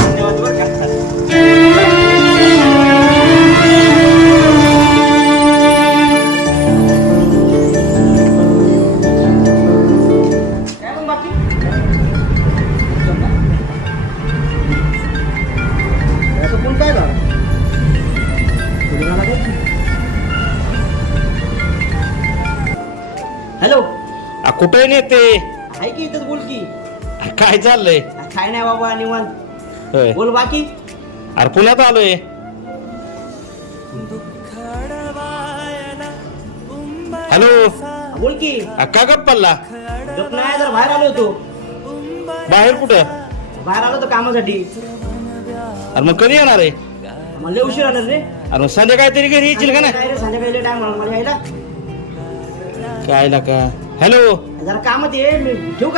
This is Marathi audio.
धन्यवाद बरं का. काय मग बाकी? असं कोण काय झालं? हॅलो, कुठे नेते? आहे की इथंच, बोल की. काय चाललंय? काय नाही बाबा, निवांत. होय. बोल बाकी. अरे पुण्यात आलोय. हॅलो, बोल की. का गप पडला? गप नाही, जरा बाहेर आलो होतो. बाहेर कुठं? बाहेर आलो होतो कामासाठी. अरे मग कधी येणार आहे? मला लय उशीर आला रे. अरे मग संध्याकाळी तरी घरी येशील का नाही? काय रे, संध्याकाळी टाइम मला यायला. काय का? हॅलो, जरा कामात ये, मी ठेवू का?